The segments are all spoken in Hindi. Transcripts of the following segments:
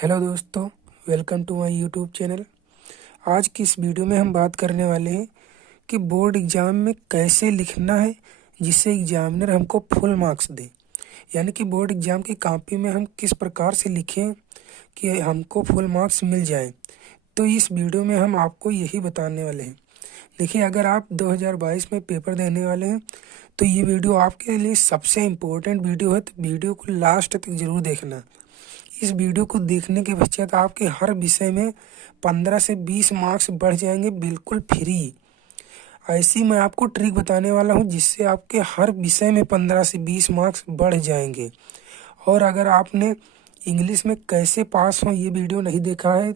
हेलो दोस्तों, welcome to my YouTube channel. आज की इस वीडियो में हम बात करने वाले हैं कि बोर्ड एग्ज़ाम में कैसे लिखना है जिससे एग्जामिनर हमको फुल मार्क्स दे। यानी कि बोर्ड एग्ज़ाम की कॉपी में हम किस प्रकार से लिखें कि हमको फुल मार्क्स मिल जाए। तो इस वीडियो में हम आपको यही बताने वाले हैं। देखिए, अगर आप 2022 में पेपर देने वाले हैं तो ये वीडियो आपके लिए सबसे इम्पोर्टेंट वीडियो है, तो वीडियो को लास्ट तक ज़रूर देखना। इस वीडियो को देखने के पश्चात आपके हर विषय में 15 से 20 मार्क्स बढ़ जाएंगे बिल्कुल फ्री। ऐसी मैं आपको ट्रिक बताने वाला हूं जिससे आपके हर विषय में 15 से 20 मार्क्स बढ़ जाएंगे। और अगर आपने इंग्लिश में कैसे पास हो ये वीडियो नहीं देखा है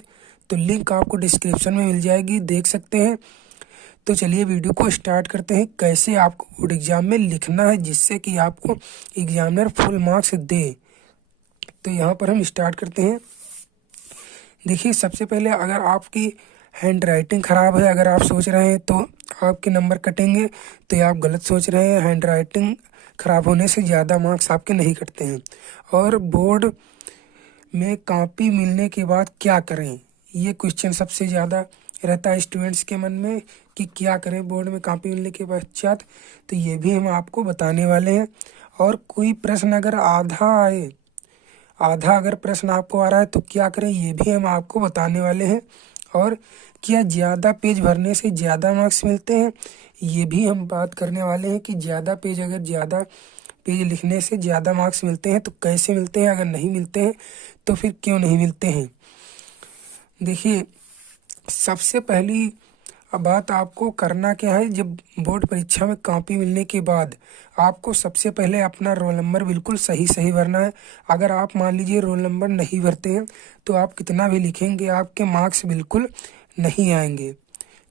तो लिंक आपको डिस्क्रिप्शन में मिल जाएगी, देख सकते हैं। तो चलिए वीडियो को स्टार्ट करते हैं, कैसे आपको बोर्ड एग्जाम में लिखना है जिससे कि आपको एग्जामिनर फुल मार्क्स दे। तो यहाँ पर हम स्टार्ट करते हैं। देखिए, सबसे पहले अगर आपकी हैंड राइटिंग ख़राब है, अगर आप सोच रहे हैं तो आपके नंबर कटेंगे, तो ये आप गलत सोच रहे हैं। हैंड राइटिंग ख़राब होने से ज़्यादा मार्क्स आपके नहीं कटते हैं। और बोर्ड में कॉपी मिलने के बाद क्या करें, ये क्वेश्चन सबसे ज़्यादा रहता है स्टूडेंट्स के मन में कि क्या करें बोर्ड में कॉपी मिलने के पश्चात। तो ये भी हम आपको बताने वाले हैं। और कोई प्रश्न अगर आधा अगर प्रश्न आपको आ रहा है तो क्या करें, ये भी हम आपको बताने वाले हैं। और क्या ज़्यादा पेज भरने से ज़्यादा मार्क्स मिलते हैं, ये भी हम बात करने वाले हैं कि ज़्यादा पेज लिखने से ज़्यादा मार्क्स मिलते हैं तो कैसे मिलते हैं, अगर नहीं मिलते हैं तो फिर क्यों नहीं मिलते हैं। देखिए, सबसे पहली बात आपको करना क्या है, जब बोर्ड परीक्षा में कॉपी मिलने के बाद आपको सबसे पहले अपना रोल नंबर बिल्कुल सही भरना है। अगर आप मान लीजिए रोल नंबर नहीं भरते हैं तो आप कितना भी लिखेंगे आपके मार्क्स बिल्कुल नहीं आएंगे,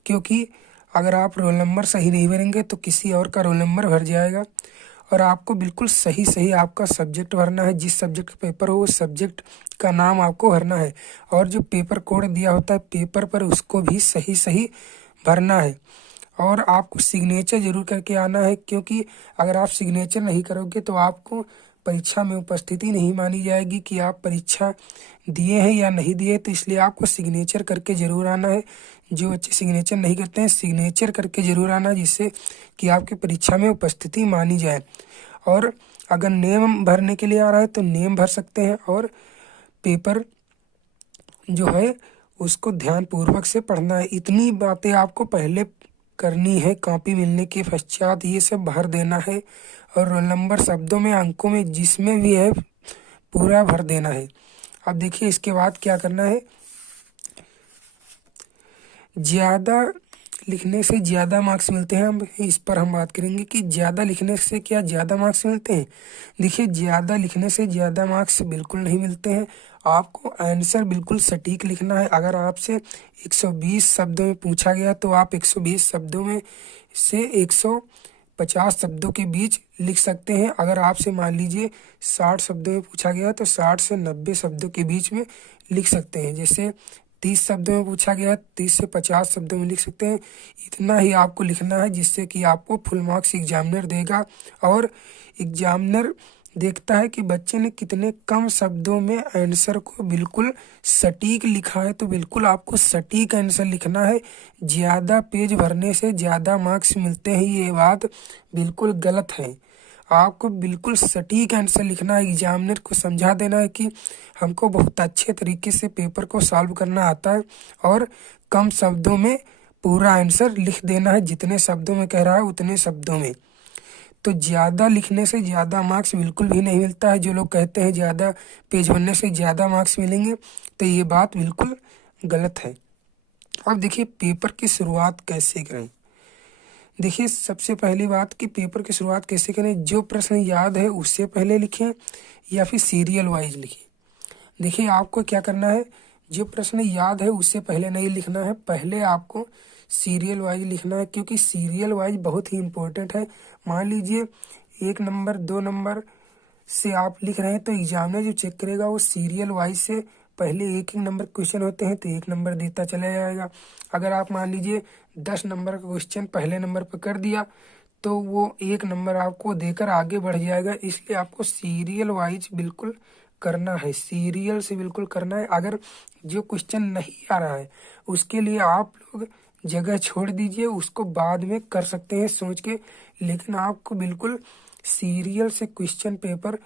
क्योंकि अगर आप रोल नंबर सही नहीं भरेंगे तो किसी और का रोल नंबर भर जाएगा। और आपको बिल्कुल सही आपका सब्जेक्ट भरना है, जिस सब्जेक्ट का पेपर हो उस सब्जेक्ट का नाम आपको भरना है। और जो पेपर कोड दिया होता है पेपर पर उसको भी सही भरना है। और आपको सिग्नेचर जरूर करके आना है, क्योंकि अगर आप सिग्नेचर नहीं करोगे तो आपको परीक्षा में उपस्थिति नहीं मानी जाएगी कि आप परीक्षा दिए हैं या नहीं दिए। तो इसलिए आपको सिग्नेचर करके ज़रूर आना है। जो बच्चे सिग्नेचर नहीं करते हैं सिग्नेचर करके ज़रूर आना, जिससे कि आपकी परीक्षा में उपस्थिति मानी जाए। और अगर नेम भरने के लिए आ रहा है तो नेम भर सकते हैं। और पेपर जो है उसको ध्यान पूर्वक से पढ़ना है। इतनी बातें आपको पहले करनी है, कॉपी मिलने के पश्चात ये सब भर देना है। और रोल नंबर शब्दों में, अंकों में, जिसमें भी है पूरा भर देना है। अब देखिए, इसके बाद क्या करना है, ज़्यादा लिखने से ज़्यादा मार्क्स मिलते हैं। हम इस पर हम बात करेंगे कि ज़्यादा लिखने से क्या ज़्यादा मार्क्स मिलते हैं। देखिए, ज़्यादा लिखने से ज़्यादा मार्क्स बिल्कुल नहीं मिलते हैं। आपको आंसर बिल्कुल सटीक लिखना है। अगर आपसे 120 शब्दों में पूछा गया तो आप 120 शब्दों में से 150 शब्दों के बीच लिख सकते हैं। अगर आपसे मान लीजिए 60 शब्दों में पूछा गया तो 60 से 90 शब्दों के बीच में लिख सकते हैं। जैसे 30 शब्दों में पूछा गया 30 से 50 शब्दों में लिख सकते हैं। इतना ही आपको लिखना है जिससे कि आपको फुल मार्क्स एग्जामिनर देगा। और एग्जामिनर देखता है कि बच्चे ने कितने कम शब्दों में आंसर को बिल्कुल सटीक लिखा है, तो बिल्कुल आपको सटीक आंसर लिखना है। ज़्यादा पेज भरने से ज़्यादा मार्क्स मिलते हैं, ये बात बिल्कुल गलत है। आपको बिल्कुल सटीक आंसर लिखना है। एग्जामिनर को समझा देना है कि हमको बहुत अच्छे तरीके से पेपर को सॉल्व करना आता है और कम शब्दों में पूरा आंसर लिख देना है। जितने शब्दों में कह रहा है उतने शब्दों में। तो ज़्यादा लिखने से ज़्यादा मार्क्स बिल्कुल भी नहीं मिलता है। जो लोग कहते हैं ज़्यादा पेज भरने से ज़्यादा मार्क्स मिलेंगे, तो ये बात बिल्कुल गलत है। अब देखिए, पेपर की शुरुआत कैसे करें। देखिए, सबसे पहली बात कि पेपर की शुरुआत कैसे करें, जो प्रश्न याद है उससे पहले लिखें या फिर सीरियल वाइज लिखें। देखिए, आपको क्या करना है, जो प्रश्न याद है उससे पहले नहीं लिखना है, पहले आपको सीरियल वाइज लिखना है, क्योंकि सीरियल वाइज बहुत ही इम्पोर्टेंट है। मान लीजिए 1 नंबर 2 नंबर से आप लिख रहे हैं तो एग्जामिनर जो चेक करेगा वो सीरियल वाइज से पहले एक नंबर क्वेश्चन होते हैं तो 1 नंबर देता चला जाएगा। अगर आप मान लीजिए 10 नंबर का क्वेश्चन पहले नंबर पर कर दिया तो वो 1 नंबर आपको देकर आगे बढ़ जाएगा। इसलिए आपको सीरियल वाइज बिल्कुल करना है, सीरियल से बिल्कुल करना है। अगर जो क्वेश्चन नहीं आ रहा है उसके लिए आप लोग जगह छोड़ दीजिए, उसको बाद में कर सकते हैं सोच के, लेकिन आपको बिल्कुल सीरियल से क्वेश्चन पेपर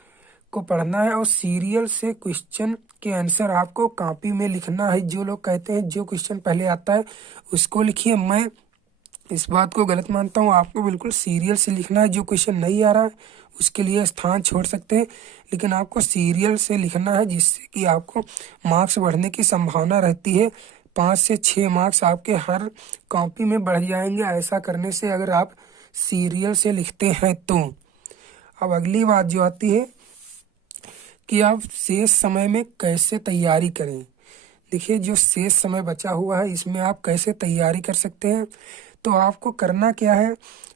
को पढ़ना है और सीरियल से क्वेश्चन के आंसर आपको कॉपी में लिखना है। जो लोग कहते हैं जो क्वेश्चन पहले आता है उसको लिखिए, मैं इस बात को गलत मानता हूँ। आपको बिल्कुल सीरियल से लिखना है। जो क्वेश्चन नहीं आ रहा है उसके लिए स्थान छोड़ सकते हैं, लेकिन आपको सीरियल से लिखना है, जिससे कि आपको मार्क्स बढ़ने की संभावना रहती है। 5 से 6 मार्क्स आपके हर कॉपी में बढ़ जाएंगे ऐसा करने से, अगर आप सीरियल से लिखते हैं तो। अब अगली बात जो आती है कि आप शेष समय में कैसे तैयारी करें। देखिए, जो शेष समय बचा हुआ है इसमें आप कैसे तैयारी कर सकते हैं। तो आपको करना क्या है,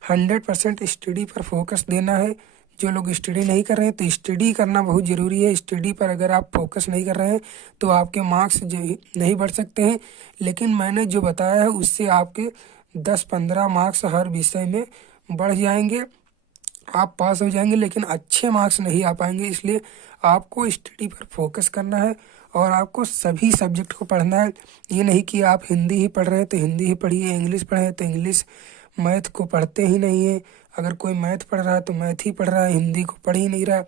100% स्टडी पर फोकस देना है। जो लोग स्टडी नहीं कर रहे हैं तो स्टडी करना बहुत ज़रूरी है। स्टडी पर अगर आप फोकस नहीं कर रहे हैं तो आपके मार्क्स नहीं बढ़ सकते हैं, लेकिन मैंने जो बताया है उससे आपके 10-15 मार्क्स हर विषय में बढ़ जाएंगे, आप पास हो जाएंगे, लेकिन अच्छे मार्क्स नहीं आ पाएंगे। इसलिए आपको स्टडी पर फोकस करना है और आपको सभी सब्जेक्ट को पढ़ना है। ये नहीं कि आप हिंदी ही पढ़ रहे हैं तो हिंदी ही पढ़िए, इंग्लिश पढ़ रहे हैं तो इंग्लिश, मैथ को पढ़ते ही नहीं है। अगर कोई मैथ पढ़ रहा है तो मैथ ही पढ़ रहा है, हिंदी को पढ़ ही नहीं रहा।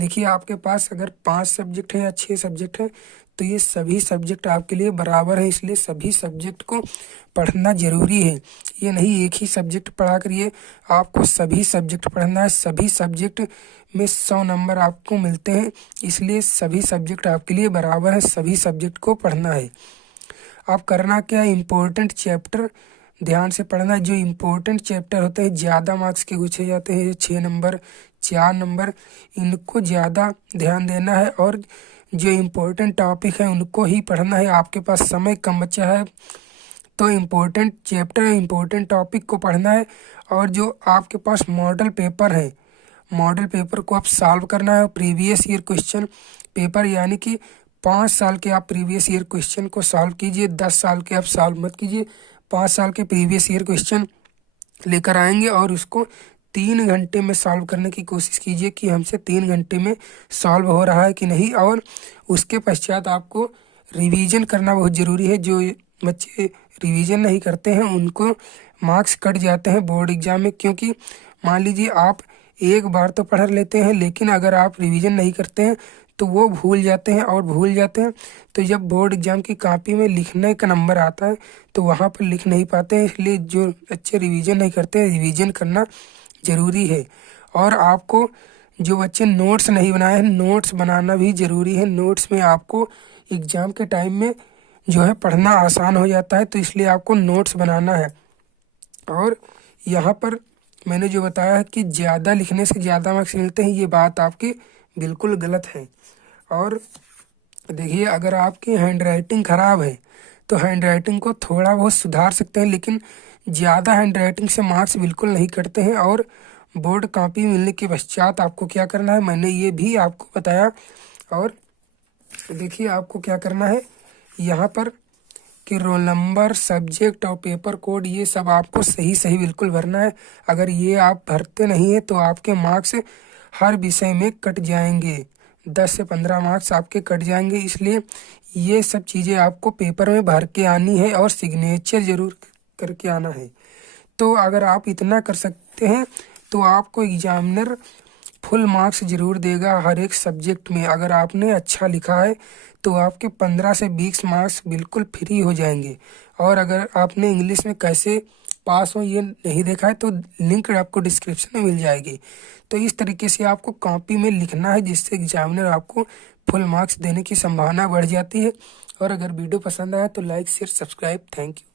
देखिए, आपके पास अगर 5 सब्जेक्ट हैं या 6 सब्जेक्ट हैं तो ये सभी सब्जेक्ट आपके लिए बराबर है, इसलिए सभी सब्जेक्ट को पढ़ना जरूरी है। ये नहीं एक ही सब्जेक्ट पढ़ा करिए, आपको सभी सब्जेक्ट पढ़ना है। सभी सब्जेक्ट में 100 नंबर आपको मिलते हैं, इसलिए सभी सब्जेक्ट आपके लिए बराबर है, सभी सब्जेक्ट को पढ़ना है। आप करना क्या, इम्पोर्टेंट चैप्टर ध्यान से पढ़ना है। जो इम्पोर्टेंट चैप्टर होते हैं ज़्यादा मार्क्स के पूछे जाते हैं, 6 नंबर 4 नंबर, इनको ज़्यादा ध्यान देना है और जो इम्पोर्टेंट टॉपिक है उनको ही पढ़ना है। आपके पास समय कम बचा है तो इम्पोर्टेंट चैप्टर इम्पोर्टेंट टॉपिक को पढ़ना है। और जो आपके पास मॉडल पेपर है, मॉडल पेपर को आप सॉल्व करना है। प्रीवियस ईयर क्वेश्चन पेपर यानी कि 5 साल के आप प्रीवियस ईयर क्वेश्चन को सॉल्व कीजिए, 10 साल के आप सॉल्व मत कीजिए। 5 साल के प्रीवियस ईयर क्वेश्चन लेकर आएंगे और उसको 3 घंटे में सॉल्व करने की कोशिश कीजिए कि हमसे 3 घंटे में सॉल्व हो रहा है कि नहीं। और उसके पश्चात आपको रिवीजन करना बहुत ज़रूरी है। जो बच्चे रिवीजन नहीं करते हैं उनको मार्क्स कट जाते हैं बोर्ड एग्जाम में, क्योंकि मान लीजिए आप एक बार तो पढ़ लेते हैं, लेकिन अगर आप रिवीजन नहीं करते हैं तो वो भूल जाते हैं, और भूल जाते हैं तो जब बोर्ड एग्जाम की कॉपी में लिखने का नंबर आता है तो वहाँ पर लिख नहीं पाते हैं। इसलिए जो अच्छे रिवीजन नहीं करते हैं, रिवीजन करना ज़रूरी है। और आपको जो बच्चे नोट्स नहीं बनाए हैं, नोट्स बनाना भी ज़रूरी है। नोट्स में आपको एग्ज़ाम के टाइम में जो है पढ़ना आसान हो जाता है, तो इसलिए आपको नोट्स बनाना है। और यहाँ पर मैंने जो बताया है कि ज़्यादा लिखने से ज़्यादा मार्क्स मिलते हैं, ये बात आपकी बिल्कुल गलत है। और देखिए, अगर आपकी हैंड राइटिंग ख़राब है तो हैंड राइटिंग को थोड़ा बहुत सुधार सकते हैं, लेकिन ज़्यादा हैंड राइटिंग से मार्क्स बिल्कुल नहीं कटते हैं। और बोर्ड कॉपी मिलने के पश्चात आपको क्या करना है, मैंने ये भी आपको बताया। और देखिए, आपको क्या करना है यहाँ पर कि रोल नंबर, सब्जेक्ट और पेपर कोड, ये सब आपको सही सही बिल्कुल भरना है। अगर ये आप भरते नहीं हैं तो आपके मार्क्स हर विषय में कट जाएंगे, 10 से 15 मार्क्स आपके कट जाएंगे। इसलिए ये सब चीज़ें आपको पेपर में भर के आनी है और सिग्नेचर ज़रूर करके आना है। तो अगर आप इतना कर सकते हैं तो आपको एग्जामिनर फुल मार्क्स ज़रूर देगा हर एक सब्जेक्ट में। अगर आपने अच्छा लिखा है तो आपके 15 से 20 मार्क्स बिल्कुल फ्री हो जाएंगे। और अगर आपने इंग्लिश में कैसे पास हो ये नहीं देखा है तो लिंक आपको डिस्क्रिप्शन में मिल जाएगी। तो इस तरीके से आपको कॉपी में लिखना है, जिससे एग्जामिनर आपको फुल मार्क्स देने की संभावना बढ़ जाती है। और अगर वीडियो पसंद आया तो like share subscribe. Thank you.